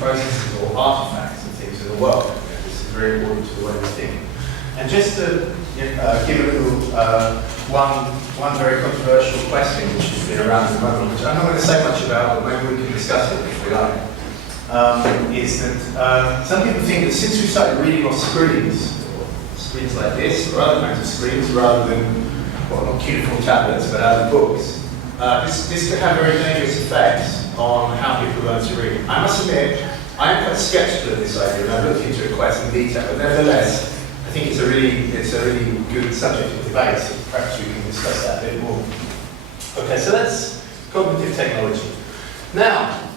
processes or artifacts and things in the world. This is very important to the way we think. And just to give a little one very controversial question which has been around at the moment, which I'm not going to say much about, but maybe we can discuss it if we like, is that some people think that since we started reading off screens like this, or other kinds of screens, rather than, well, not cuneiform tablets, but other books, this could have very dangerous effects on how people learn to read. I must admit, I am quite skeptical of this idea, and I've looked into it quite in detail, but nevertheless, I think it's a really good subject of debate, so perhaps we can discuss that a bit more. Okay, so that's cognitive technology. Now,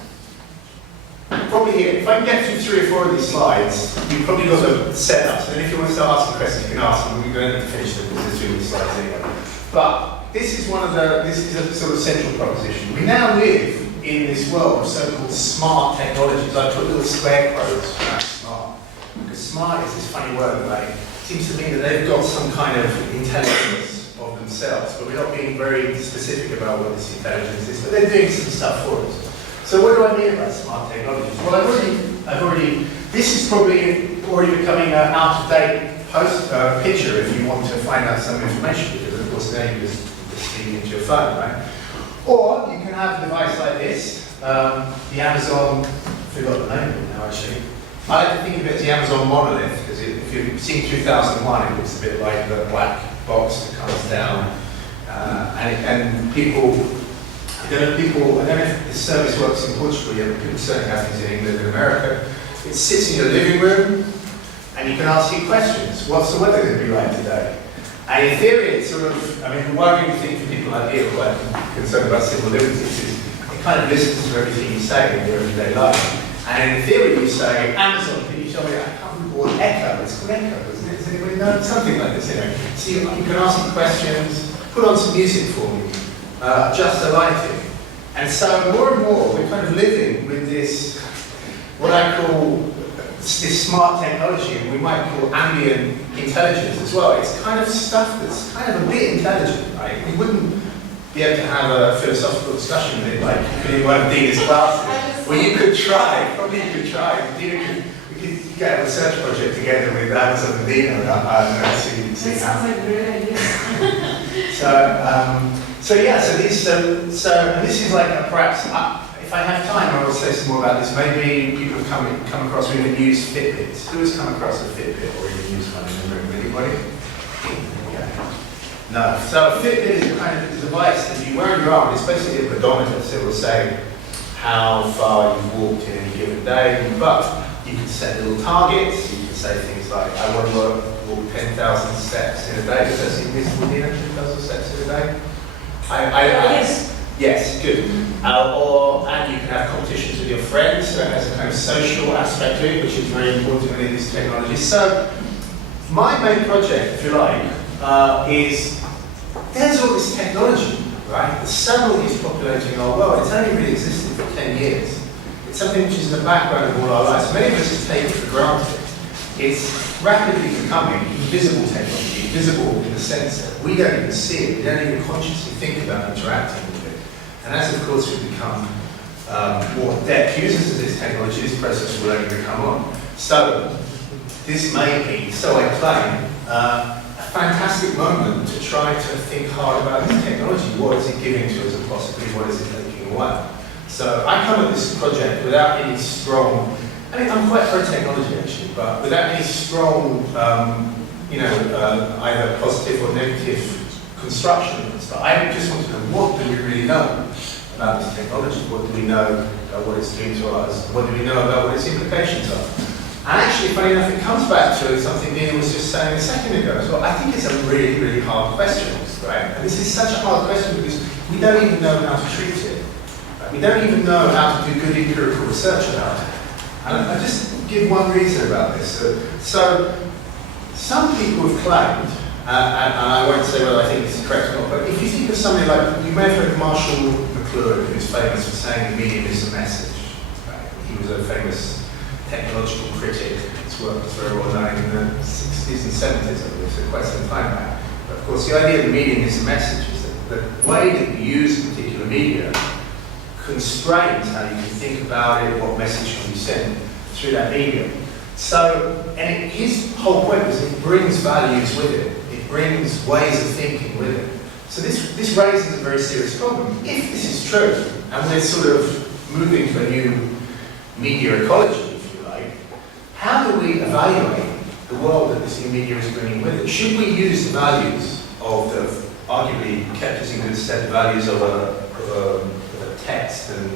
probably here, if I can get through 3 or 4 of these slides, you've probably got the setups, and then if you want to start asking questions, you can ask them. We're going to finish the 3 of these slides anyway. But this is this is a sort of central proposition. We now live in this world of so-called smart technologies. I put little square quotes around smart, because smart is this funny word that seems to mean that they've got some kind of intelligence of themselves, but we're not being very specific about what this intelligence is, but they're doing some stuff for us. So what do I mean about smart technologies? Well, this is probably already becoming an out-of-date picture if you want to find out some information, because of course now you just feed into your phone, right? Or you can have a device like this, the Amazon, I forgot the name of it now actually. I like to think of it as the Amazon monolith, because if you've seen 2001, it looks a bit like the black box that comes down, and people, I don't know if this service works in Portugal yet, but people certainly have things in England and America. It sits in your living room, and you can ask it questions. What's the weather going to be like today? And in theory, it's sort of, the worrying thing for people like me who are concerned about civil liberties is it kind of listens to everything you say in your everyday life. And in theory, you say, Amazon, can you tell me, I can't remember what Echo, it's called Echo, isn't it? Does anybody know? Something like this, So you can ask it questions, put on some music for me, adjust the lighting. And so more and more, we're kind of living with this, what I call this smart technology, and we might call ambient intelligence as well. It's kind of stuff that's kind of a bit intelligent, right? We wouldn't be able to have a philosophical discussion with it like in one of Dina's classes. Well, you could try, probably you could try. We could get a research project together with Amazon and Dina and see that how. sounds like a great idea. So this is like perhaps, if I have time, I will say some more about this. Maybe people have come across, we even use Fitbits. Who has come across a Fitbit or even used one in the room? Anybody? Okay. No. So a Fitbit is a kind of device that you wear on your arm. It's basically a pedometer, so it will say how far you've walked in any given day. But you can set little targets. You can say things like, I want to walk 10,000 steps in a day. Does that seem reasonable, Dina? 10,000 steps in a day? Yes, good. And you can have competitions with your friends, so it has a kind of social aspect to it, which is very important in these technologies. So, my main project, if you like, is there's all this technology, right? The sun is populating our world. It's only really existed for 10 years. It's something which is in the background of all our lives. Many of us just take it for granted. It's rapidly becoming invisible technology, visible in the sense that we don't even see it, we don't even consciously think about interacting with it. And as of course we become more adept users of this technology, this process will only become on. So this may be, so I claim, a fantastic moment to try to think hard about this technology. What is it giving to us and possibly what is it taking away? So I come at this project without any strong, I'm quite pro-technology actually, but without any strong, either positive or negative construction of this. But I just want to know, what do we really know about this technology? What do we know about what it's doing to us? What do we know about what its implications are? And actually, funny enough, it comes back to something Nina was just saying a second ago as well. I think it's a really, really hard question, right? And this is such a hard question because we don't even know how to treat it. Right? We don't even know how to do good empirical research about it. And I'll just give one reason about this. So some people have claimed, and I won't say whether I think this is correct or not, but if you think of somebody like, you may have heard of Marshall McLuhan, who's famous for saying the medium is the message. Right? He was a famous technological critic. His work was very well known in the 60s and 70s, I believe, so quite some time back. But of course, the idea of the medium is the message is that the way that you use a particular media constrains how you can think about it, what message can be sent through that medium. So, and his whole point was it brings values with it. It brings ways of thinking with it. So this raises a very serious problem. If this is true, and we're sort of moving to a new media ecology, if you like, how do we evaluate the world that this new media is bringing with it? Should we use the values of the arguably kept us in good stead, the values of a text and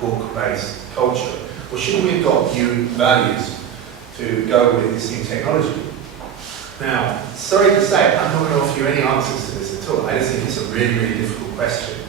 book-based culture, or should we adopt new values to go with this new technology? Now, sorry to say, I'm not going to offer you any answers to this at all. I just think it's a really, really difficult question.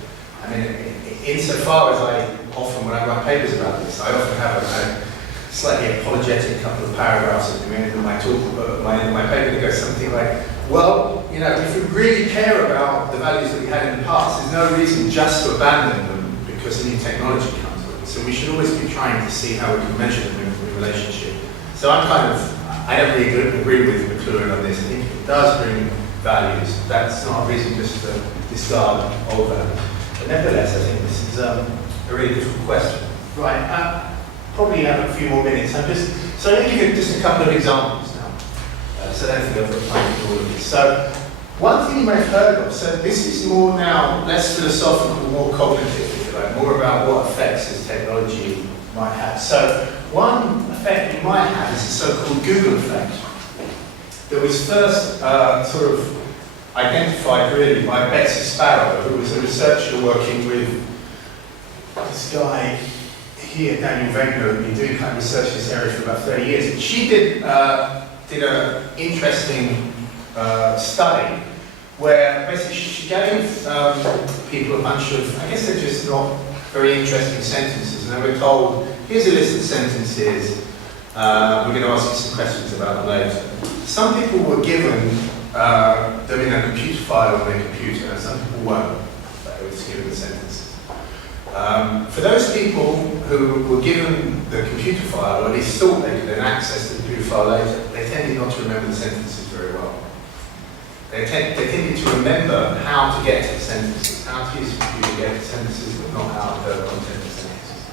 I mean, insofar as I often, when I write papers about this, I often have a slightly apologetic couple of paragraphs at the end of my talk, my paper that goes something like, well, you know, if we really care about the values that we had in the past, there's no reason just to abandon them because a new technology comes with it. So we should always be trying to see how we can measure them in relationship. So I don't really agree with McLuhan on this. I think it does bring values. That's not a reason just to discard old values. But nevertheless, I think this is a really difficult question. Right, probably have a few more minutes. So I'm going to give you just a couple of examples now. So I don't think I've got time for all of this. So one thing you may have heard of, so this is more now, less philosophical, more cognitive, if you like, more about what effects this technology might have. So one effect you might have is the so-called Google effect that was first sort of identified really by Betsy Sparrow, who was a researcher working with this guy here, Daniel Wegener, who'd been doing kind of research in this area for about 30 years. And she did an interesting study where basically she gave people a bunch of, I guess they're just not very interesting sentences, and they were told, here's a list of sentences, we're going to ask you some questions about them later. Some people were given them in a computer file on their computer, and some people weren't. They were just given the sentences. For those people who were given the computer file, or at least thought they could then access the computer file later, they tended not to remember the sentences very well. They tended to remember how to get to the sentences, how to use the computer to get to sentences, but not how to content the sentences.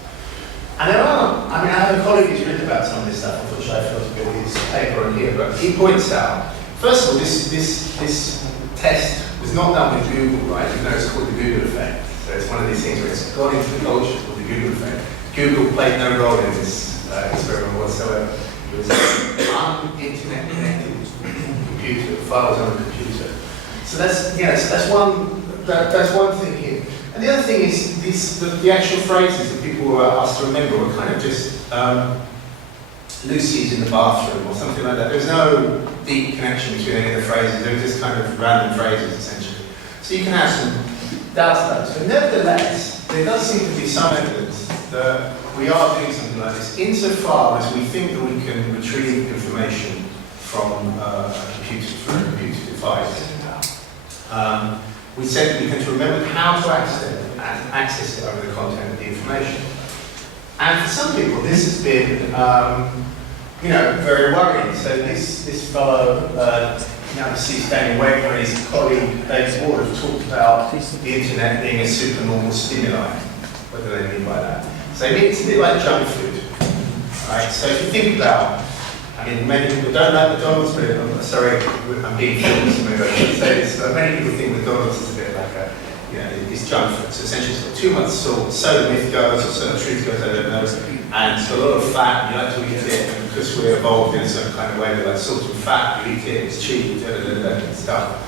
And there are, I mean, I have a colleague who's written about some of this stuff, unfortunately I failed to get his paper on here, but he points out, first of all, this test was not done with Google, right? You know, it's called the Google effect. So it's one of these things where it's got into the culture called the Google effect. Google played no role in this experiment whatsoever. It was an internet connected computer, files on a computer. So that's one thing here. And the other thing is the actual phrases that people were asked to remember were kind of just Lucy's in the bathroom or something like that. There's no deep connection between any of the phrases. They were just kind of random phrases essentially. So you can have some doubts about this. But nevertheless, there does seem to be some evidence that we are doing something like this insofar as we think that we can retrieve information from a computer through a computer device. We said we can remember how to access it over the content of the information. And for some people, this has been, very worrying. So this fellow, now deceased Daniel Wegener and his colleague David Ward have talked about the internet being a supernormal stimuli. What do they mean by that? So it's a bit like junk food. Right? So if you think about, I mean, many people don't like McDonald's, but I'm sorry, I'm being filmed, so maybe I shouldn't say this, but many people think McDonald's is a bit like it's junk food. So essentially it's got too much salt, so the myth goes, or so the truth goes, I don't know, and it's got a lot of fat, you like to eat it, and because we're evolved in a certain kind of way, we like salt and fat, you eat it, it's cheap, and stuff.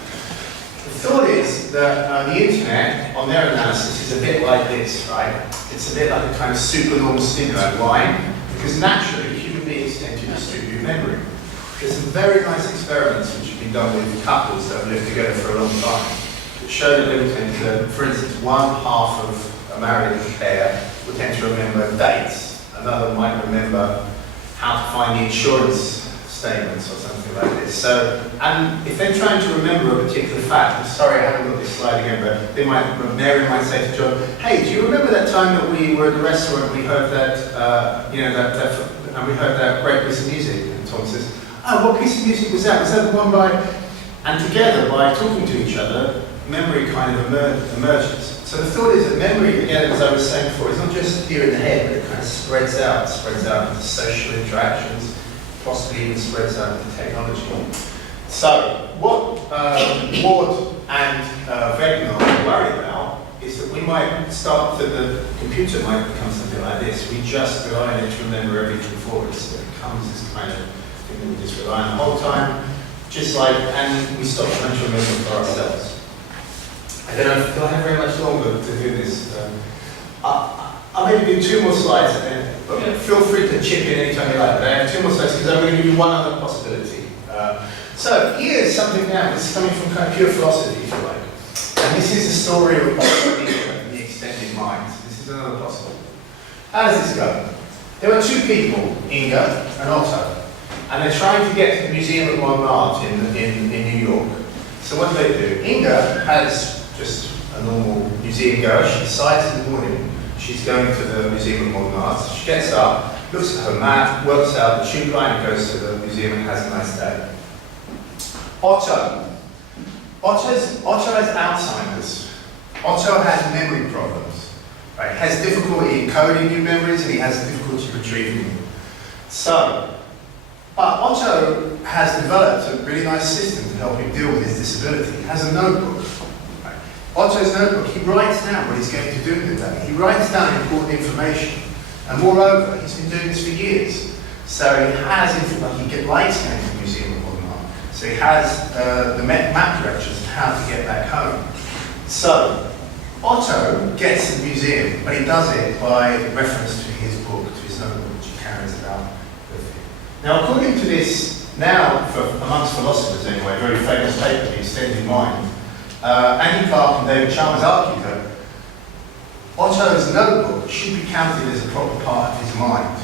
The thought is that the internet, on their analysis, is a bit like this, right? It's a bit like a kind of supernormal stimuli. Why? Because naturally, human beings tend to distribute memory. There's some very nice experiments which have been done with couples that have lived together for a long time that show that they would tend to, for instance, one half of a married pair would tend to remember dates, another might remember how to find the insurance statements or something like this. So, and if they're trying to remember a particular fact, I'm sorry I haven't got this slide again, but Mary might say to John, hey, do you remember that time that we were at the restaurant and we heard that, and we heard that great piece of music? And Tom says, oh, what piece of music was that? Was that the one by, and together, by talking to each other, memory kind of emerges. So the thought is that memory, again, as I was saying before, is not just here in the head, but it kind of spreads out into social interactions, possibly even spreads out into technology. So what Ward and Wegener are worried about is that we might start, that the computer might become something like this. We just rely on it to remember everything for us. It becomes this kind of thing that we just rely on the whole time, just like, and we stop trying to remember for ourselves. I don't know, do I have very much longer to do this? I'll maybe do 2 more slides, but feel free to chip in anytime you like. But I have 2 more slides because I'm going to give you one other possibility. So here's something now that's coming from kind of pure philosophy, if you like. And this is the story of the extended mind. This is another possibility. How does this go? There were 2 people, Inga and Otto, and they're trying to get to the Museum of Modern Art in New York. So what do? Inga has just a normal museum goer. She decides in the morning she's going to the Museum of Modern Art. She gets up, looks at her map, works out the tube line, and goes to the museum and has a nice day. Otto has Alzheimer's. Otto has memory problems. Right? He has difficulty encoding new memories and he has difficulty retrieving them. But Otto has developed a really nice system to help him deal with his disability. He has a notebook. Right? Otto's notebook, he writes down what he's going to do in the day. He writes down important information. And moreover, he's been doing this for years. So he has, he likes going to the Museum of Modern Art. So he has the map directions of how to get back home. So Otto gets to the museum, but he does it by reference to his book, to his notebook, which he carries about with him. Now, according to this, now, amongst philosophers anyway, a very famous paper, The Extended Mind, Andy Clark and David Chalmers argue that Otto's notebook should be counted as a proper part of his mind,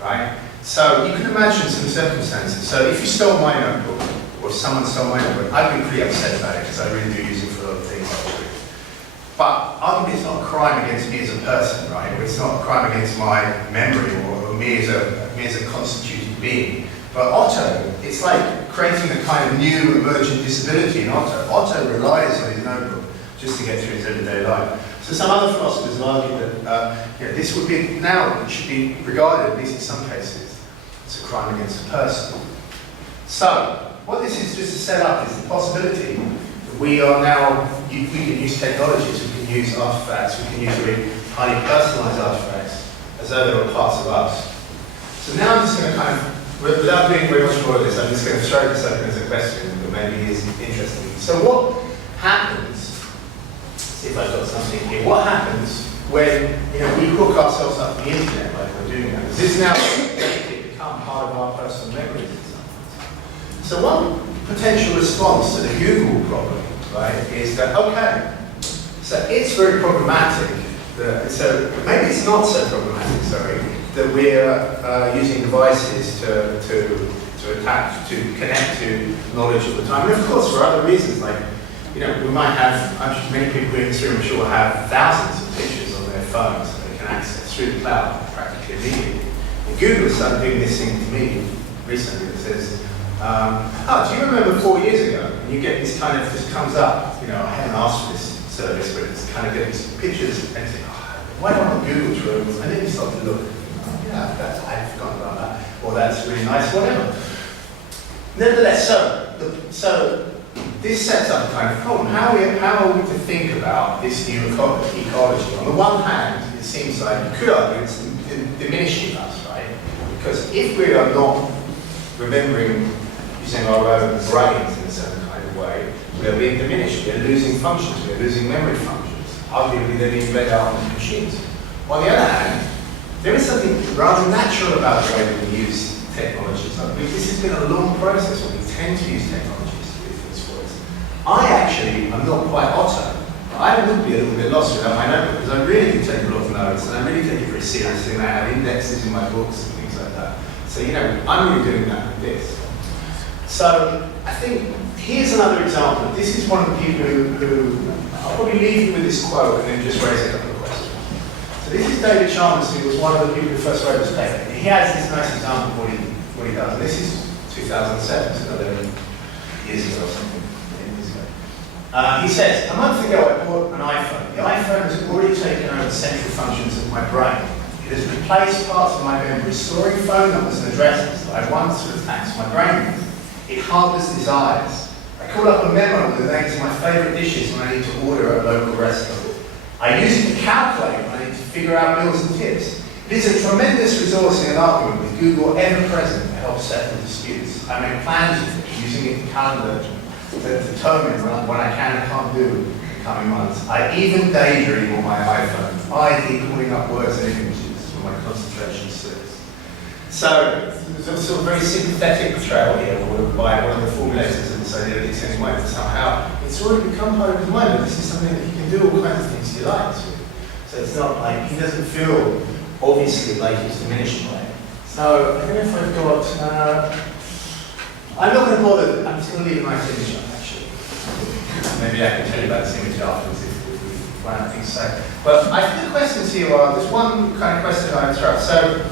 right? So you can imagine some circumstances. So if you stole my notebook, or if someone stole my notebook, I'd be pretty upset about it because I really do use it for a lot of things actually. But arguably it's not a crime against me as a person, right? It's not a crime against my memory or me as a constituted being. But Otto, it's like creating a kind of new emergent disability in Otto. Otto relies on his notebook just to get through his everyday life. So some other philosophers have argued that this would be, now it should be regarded, at least in some cases, as a crime against a person. So, what this is just to set up is the possibility that we are now, we can use technologies, we can use artifacts, we can use really highly personalized artifacts as though they were parts of us. So now I'm just going to kind of, without doing very much more of this, I'm just going to throw this open as a question that maybe is interesting. So what happens, see if I've got something here, what happens when we hook ourselves up to the internet like we're doing now? Does this now become part of our personal memories in some ways? So one potential response to the Google problem, right, is that, okay, so it's very problematic, so maybe it's not so problematic, sorry, that we're using devices to attach, to connect to knowledge all the time. And of course, for other reasons, like, we might have, I'm sure many people in this room, I'm sure, have thousands of pictures on their phones that they can access through the cloud practically immediately. And Google has started doing this thing to me recently that says, do you remember 4 years ago? And you get this kind of, this comes up, I haven't asked for this service, but it's kind of get these pictures and say, why don't I Google Trove? And then you start to look, I've forgotten about that, or that's really nice, whatever. Nevertheless, so this sets up a kind of problem. How are we to think about this new ecology? On the one hand, it seems like you could argue it's diminishing us, right? Because if we are not remembering using our own brains in a certain kind of way, we're being diminished, we're losing functions, we're losing memory functions. Arguably, they're being read out on machines. On the other hand, there is something rather natural about the way that we use technologies. This has been a long process where we tend to use technologies to do things for us. I actually am not quite Otto. I would be a little bit lost without my notebook because I really do take a lot of notes and I really take it very seriously and I have indexes in my books and things like that. So, I'm really doing that with this. So, I think here's another example. This is one of the people who I'll probably leave you with this quote and then just raise a couple of questions. So this is David Chalmers, who was one of the people who first wrote this paper. He has this nice example of what he does. And this is 2007, so 11 years ago or something. He says, a month ago I bought an iPhone. The iPhone has already taken over central functions of my brain. It has replaced parts of my memory, storing phone numbers and addresses that I once would have taxed my brain with. It harbours desires. I call up a memo with the names of my favourite dishes when I need to order at a local restaurant. I use it to calculate when I need to figure out bills and tips. It is a tremendous resource in an argument with Google ever present to help settle disputes. I make plans with it, using it in calendar to determine what I can and can't do in the coming months. I even daydream on my iPhone, i.e. calling up words and images for my concentration slips. So, there's a sort of very sympathetic portrayal here by one of the formulators of this idea that extends mind, that somehow it's already become part of his mind, and this is something that he can do all kinds of things he likes with. So it's not like, he doesn't feel obviously like he's diminished by it. So, I don't know if I've got, I'm not going to bother, I'm just going to leave a nice image up actually. Maybe I can tell you about this image afterwards if we run out of things to say. But I think the questions here are, there's one kind of question I throw. So,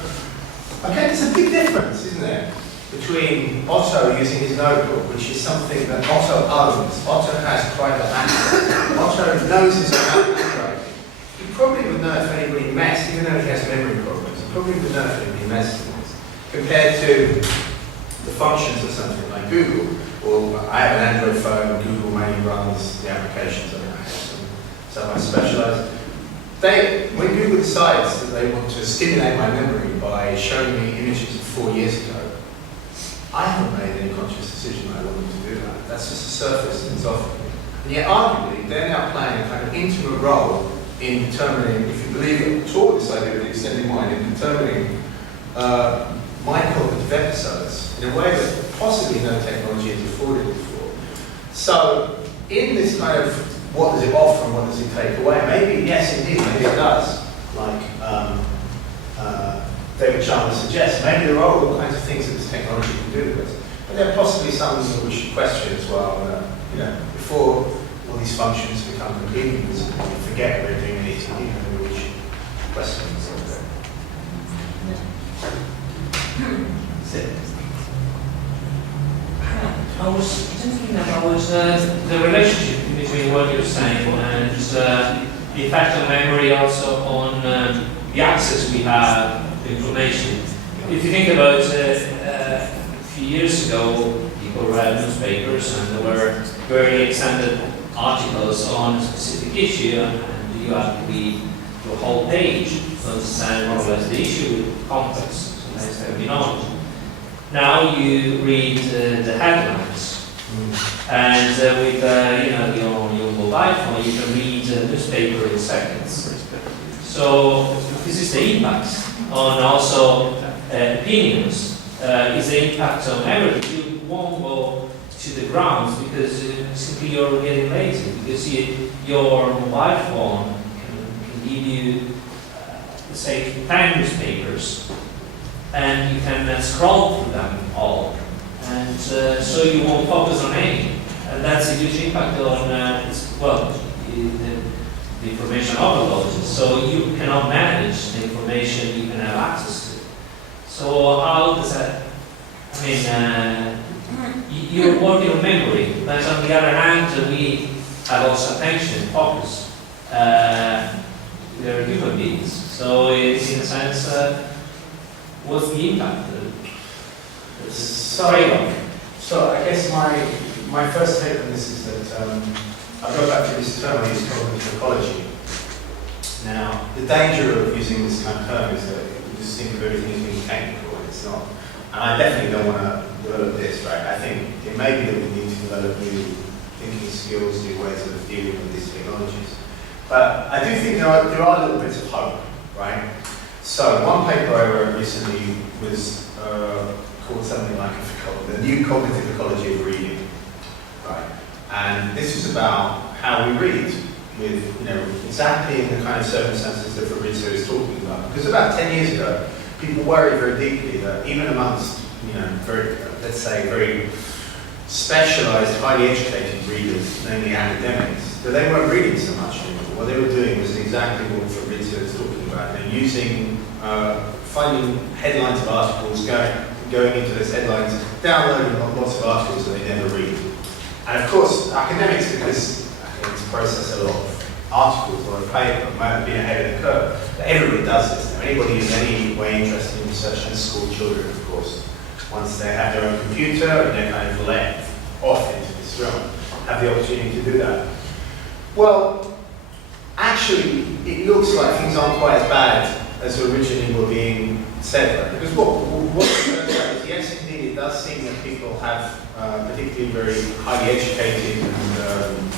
okay, there's a big difference, isn't there, between Otto using his notebook, which is something that Otto owns. Otto has private access. Otto knows his own handwriting. He probably would know if anybody messed, even though he has memory problems, he probably would know if anybody messed with this, compared to the functions of something like Google, or I have an Android phone, Google mainly runs the applications that I have, so I specialize. When Google decides that they want to stimulate my memory by showing me images of 4 years ago, I haven't made any conscious decision that I want them to do that. That's just a surface and it's off. And yet arguably, they're now playing a kind of intimate role in determining, if you believe it at all, this idea of the extended mind, in determining my cognitive episodes in a way that possibly no technology has afforded before. So, in this kind of what does it offer and what does it take away, maybe, yes indeed, maybe it does, like David Chalmers suggests, maybe there are all kinds of things that this technology can do with us. But there are possibly some that we should question as well, before all these functions become completely invisible, we forget we're doing anything, we should question them. I was thinking about the relationship between what you're saying and the effect on memory, also on the access we have to information. If you think about a few years ago, people read newspapers and there were very extended articles on a specific issue, and you had to read the whole page to understand more or less the issue with context. Sometimes there would be knowledge. Now you read the headlines, and with your mobile phone you can read a newspaper in seconds. So this is the impact on also opinions. Is the impact on everything. You won't go to the ground because simply you're getting lazy, because your mobile phone can give you, say, 10 newspapers. And you can scroll through them all, and so you won't focus on any, and that's a huge impact on the information overload. So you cannot manage the information you can have access to. So how does that? I mean, you're working on memory, but on the other hand, we have also attention, focus. We're human beings, so in a sense. What's the impact? So I guess my first take on this is that I'll go back to this term I use, cognitive ecology. Now, the danger of using this kind of term is that you just think of everything as being technical, and it's not. And I definitely don't want to develop this, right? I think it may be that we need to develop new thinking skills, new ways of dealing with these technologies. But I do think there are little bits of hope, right? So one paper I wrote recently was called something like the new cognitive ecology of reading, right? And this is about how we read, with exactly in the kind of circumstances that Fabrizio is talking about. Because about 10 years ago, people worried very deeply that even amongst very, let's say, very specialized, highly educated readers, namely academics, that they weren't reading so much anymore. What they were doing was exactly what Fabrizio is talking about. They're using, finding headlines of articles, going into those headlines, downloading lots of articles that they never read. And of course, academics, because process a lot of articles or a paper, might have been ahead of the curve. But everybody does this now. Anybody who's any way interested in research, and school children, of course, once they have their own computer and they're kind of let off into this realm, have the opportunity to do that. Well, actually, it looks like things aren't quite as bad as originally were being said, right? Because what is, yes, indeed, it does seem that people have particularly very highly educated and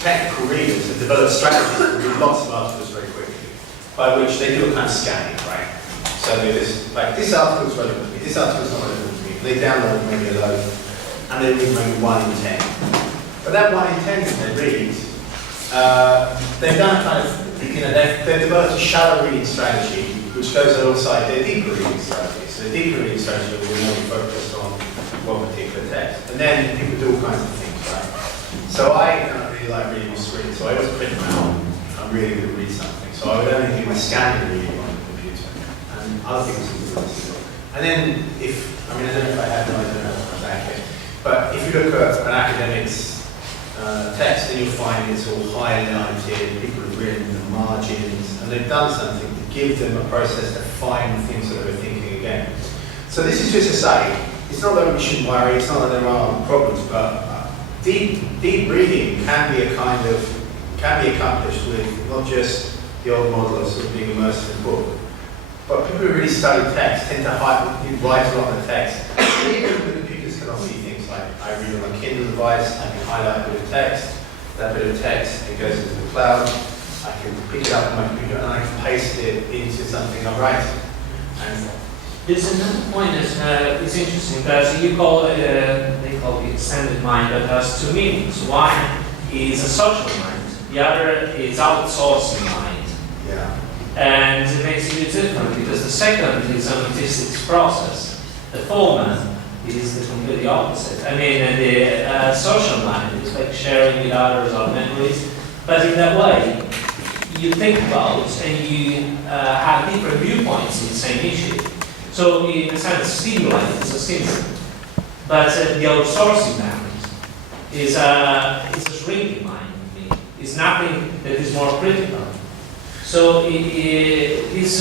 technical readers have developed strategies to read lots of articles very quickly, by which they do a kind of scanning, right? So there's like, this article is relevant to me, this article is not relevant to me. They download maybe a load, and they read maybe 1 in 10. But that 1 in 10 that they read, they've done a kind of, they've developed a shallow reading strategy which goes alongside their deeper reading strategy. So the deeper reading strategy will be more focused on one particular text. And then people do all kinds of things, right? So I don't really like reading a screen, so I always print them out if I'm really going to read something. So I would only do my scanning reading on the computer. And other people can do this as well. And then I don't know if I have no, I don't know exactly. But if you look at an academic's text, then you'll find it's all highlighted, people have written the margins, and they've done something to give them a process to find things that they were thinking again. So this is just to say, it's not that we shouldn't worry, it's not that there aren't problems, but deep reading can be accomplished with not just the old model of sort of being immersed in a book, but people who really study text tend to write a lot of the text. Even the computers can all see things like, I read on a Kindle device, I can highlight a bit of text, that bit of text, it goes into the cloud, I can pick it up on my computer and I can paste it into something I'm writing. And there's another point that is interesting, that you call it, they call it extended mind, that has two meanings. One is a social mind, the other is outsourcing mind. yeah. And it makes it different because the second is an artistic process. The former is the completely opposite. I mean, the social mind is like sharing with others our memories, but in that way, you think about and you have different viewpoints in the same issue. So in a sense, stimulant is a stimulant, but the outsourcing mind is a shrinking mind. It's nothing that is more critical. So is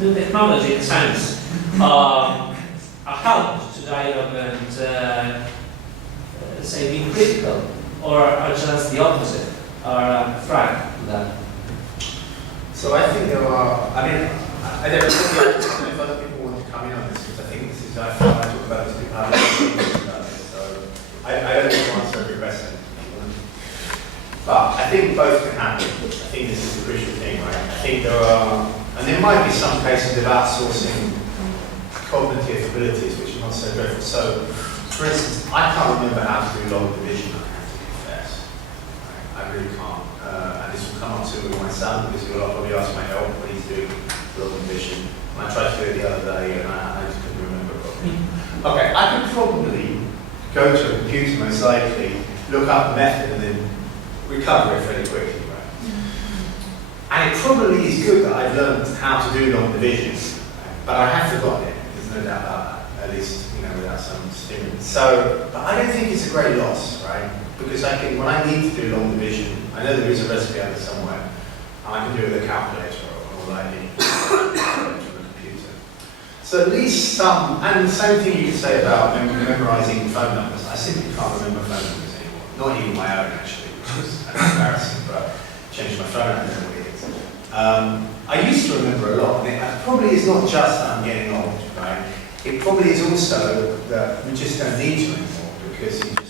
the technology, in a sense, a help to dialogue and say being critical, or are just the opposite, or a threat to that? So I think there are, I don't know if other people want to come in on this, because I think this is, I talk about this, people have opinions about this, so I don't need to answer every question. But I think both can happen. I think this is the crucial thing, right? I think there are, and there might be some cases of outsourcing cognitive abilities, which are not so dreadful. So, for instance, I can't remember how to do long division, I have to confess. I really can't. And this will come up soon with my son, because he'll probably ask my help when he's doing long division. And I tried to do it the other day, and I just couldn't remember properly. Okay, I could probably go to a computer, most likely, look up a method, and then recover it fairly quickly, right? And it probably is good that I've learned how to do long division, but I have forgotten it. There's no doubt about that. At least, without some stimulus. So, but I don't think it's a great loss, right? Because I can, when I need to do long division, I know there is a recipe out there somewhere, and I can do it with a calculator or likely from a computer. So at least some, and the same thing you can say about memorizing phone numbers. I simply can't remember phone numbers anymore. Not even my own, actually. It's embarrassing, but I changed my phone, I don't know what it is. I used to remember a lot, and it probably is not just that I'm getting old, right? It probably is also that we just don't need to anymore, because you just